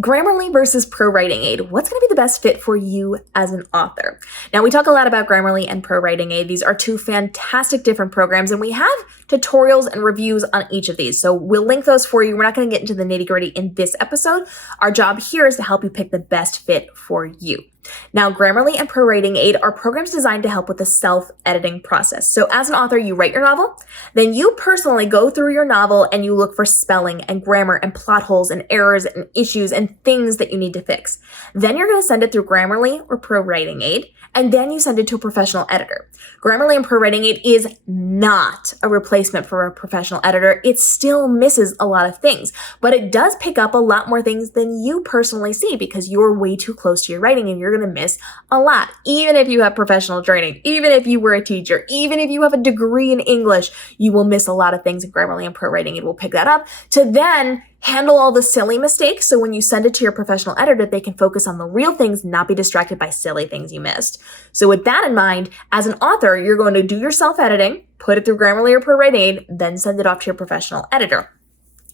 Grammarly versus ProWritingAid. What's going to be the best fit for you as an author? Now, we talk a lot about Grammarly and ProWritingAid. These are two fantastic different programs, and we have tutorials and reviews on each of these. So we'll link those for you. We're not going to get into the nitty-gritty in this episode. Our job here is to help you pick the best fit for you. Now, Grammarly and ProWritingAid are programs designed to help with the self-editing process. So as an author, you write your novel, then you personally go through your novel and you look for spelling and grammar and plot holes and errors and issues and things that you need to fix. Then you're going to send it through Grammarly or ProWritingAid, and then you send it to a professional editor. Grammarly and ProWritingAid is not a replacement for a professional editor. It still misses a lot of things, but it does pick up a lot more things than you personally see because you're way too close to your writing and you're going to miss a lot. Even if you have professional training, even if you were a teacher, even if you have a degree in English, you will miss a lot of things, and Grammarly and ProWritingAid will pick that up to then handle all the silly mistakes. So when you send it to your professional editor, they can focus on the real things, not be distracted by silly things you missed. So with that in mind, as an author, you're going to do your self-editing, put it through Grammarly or ProWritingAid, then send it off to your professional editor.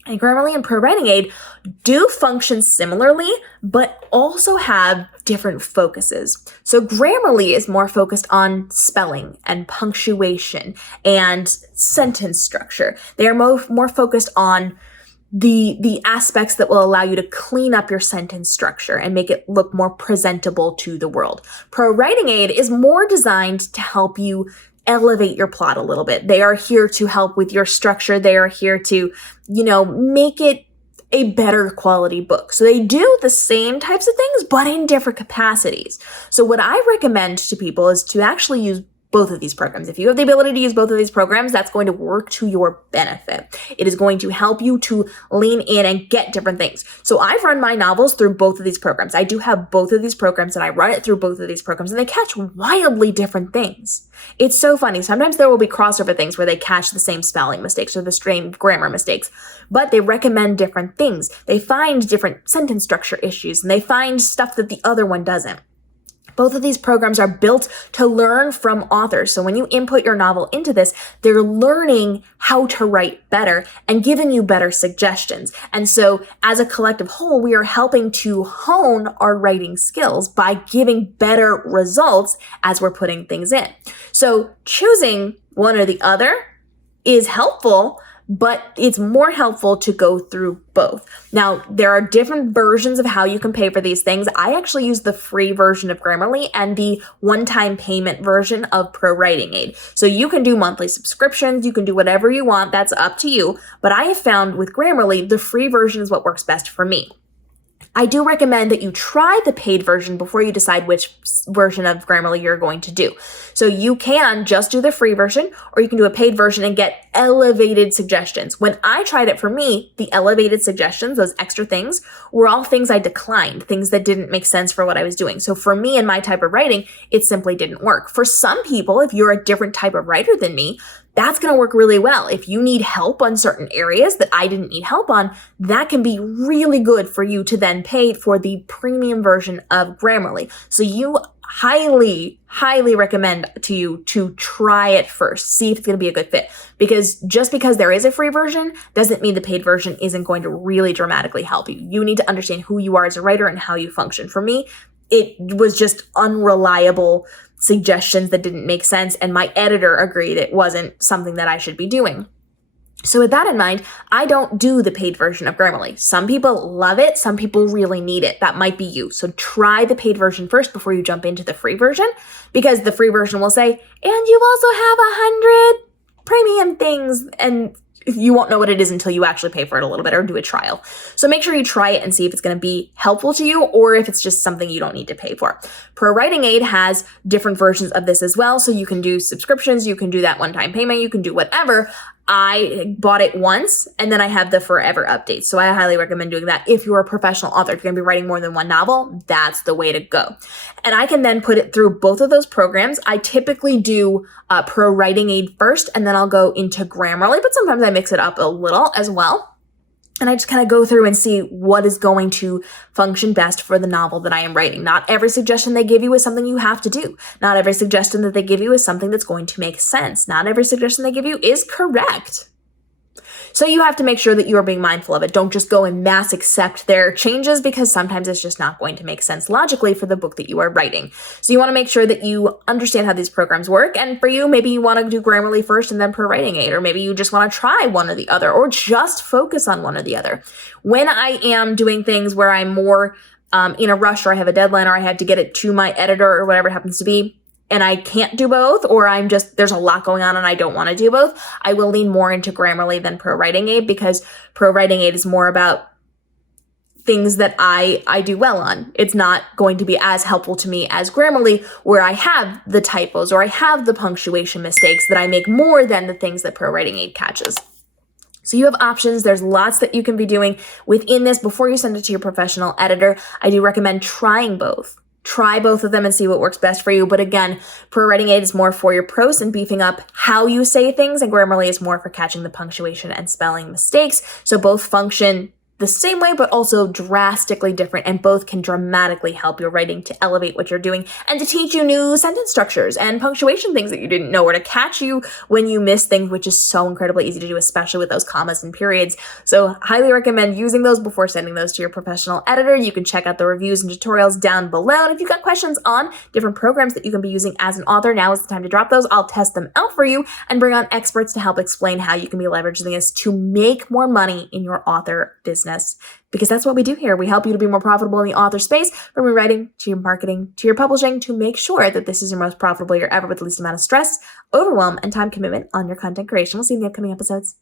And Grammarly and ProWritingAid do function similarly, but also have different focuses. So Grammarly is more focused on spelling and punctuation and sentence structure. They are more focused on the aspects that will allow you to clean up your sentence structure and make it look more presentable to the world. ProWritingAid is more designed to help you elevate your plot a little bit. They are here to help with your structure. They are here to, make it a better quality book. So they do the same types of things, but in different capacities. So what I recommend to people is to actually use both of these programs. If you have the ability to use both of these programs, that's going to work to your benefit. It is going to help you to lean in and get different things. So I've run my novels through both of these programs. I do have both of these programs and I run it through both of these programs and they catch wildly different things. It's so funny. Sometimes there will be crossover things where they catch the same spelling mistakes or the same grammar mistakes, but they recommend different things. They find different sentence structure issues and they find stuff that the other one doesn't. Both of these programs are built to learn from authors. So when you input your novel into this, they're learning how to write better and giving you better suggestions. And so as a collective whole, we are helping to hone our writing skills by giving better results as we're putting things in. So choosing one or the other is helpful, but it's more helpful to go through both. Now, there are different versions of how you can pay for these things. I actually use the free version of Grammarly and the one-time payment version of ProWritingAid. So you can do monthly subscriptions, you can do whatever you want, that's up to you. But I have found with Grammarly, the free version is what works best for me. I do recommend that you try the paid version before you decide which version of Grammarly you're going to do. So you can just do the free version, or you can do a paid version and get elevated suggestions. When I tried it for me, the elevated suggestions, those extra things, were all things I declined, things that didn't make sense for what I was doing. So for me and my type of writing, it simply didn't work. For some people, if you're a different type of writer than me, that's going to work really well. If you need help on certain areas that I didn't need help on, that can be really good for you to then pay for the premium version of Grammarly. So you highly recommend to you to try it first, see if it's going to be a good fit. Because just because there is a free version doesn't mean the paid version isn't going to really dramatically help you. You need to understand who you are as a writer and how you function. For me, it was just unreliable suggestions that didn't make sense, and my editor agreed it wasn't something that I should be doing. So with that in mind, I don't do the paid version of Grammarly. Some people love it, some people really need it. That might be you. So try the paid version first before you jump into the free version, because the free version will say, and you also have 100 premium things, and you won't know what it is until you actually pay for it a little bit or do a trial. So make sure you try it and see if it's going to be helpful to you or if it's just something you don't need to pay for. ProWritingAid has different versions of this as well. So you can do subscriptions, you can do that one-time payment, you can do whatever. I bought it once and then I have the forever updates. So I highly recommend doing that. If you're a professional author, if you're going to be writing more than one novel, that's the way to go. And I can then put it through both of those programs. I typically do ProWritingAid first and then I'll go into Grammarly, but sometimes I mix it up a little as well. And I just kind of go through and see what is going to function best for the novel that I am writing. Not every suggestion they give you is something you have to do. Not every suggestion that they give you is something that's going to make sense. Not every suggestion they give you is correct. So you have to make sure that you are being mindful of it. Don't just go and mass accept their changes, because sometimes it's just not going to make sense logically for the book that you are writing. So you want to make sure that you understand how these programs work. And for you, maybe you want to do Grammarly first and then ProWritingAid, or maybe you just want to try one or the other, or just focus on one or the other. When I am doing things where I'm more in a rush, or I have a deadline, or I have to get it to my editor, or whatever it happens to be, and I can't do both, or there's a lot going on and I don't want to do both, I will lean more into Grammarly than ProWritingAid, because ProWritingAid is more about things that I do well on. It's not going to be as helpful to me as Grammarly, where I have the typos or I have the punctuation mistakes that I make more than the things that ProWritingAid catches. So you have options. There's lots that you can be doing within this. Before you send it to your professional editor, I do recommend trying both. Try both of them and see what works best for you. But again, ProWritingAid is more for your prose and beefing up how you say things, and Grammarly is more for catching the punctuation and spelling mistakes. So both function the same way, but also drastically different, and both can dramatically help your writing to elevate what you're doing and to teach you new sentence structures and punctuation things that you didn't know, or to catch you when you miss things, which is so incredibly easy to do, especially with those commas and periods. So highly recommend using those before sending those to your professional editor. You can check out the reviews and tutorials down below. And if you've got questions on different programs that you can be using as an author, now is the time to drop those. I'll test them out for you and bring on experts to help explain how you can be leveraging this to make more money in your author business. Because that's what we do here. We help you to be more profitable in the author space, from your writing to your marketing to your publishing, to make sure that this is your most profitable year ever with the least amount of stress, overwhelm, and time commitment on your content creation. We'll see you in the upcoming episodes.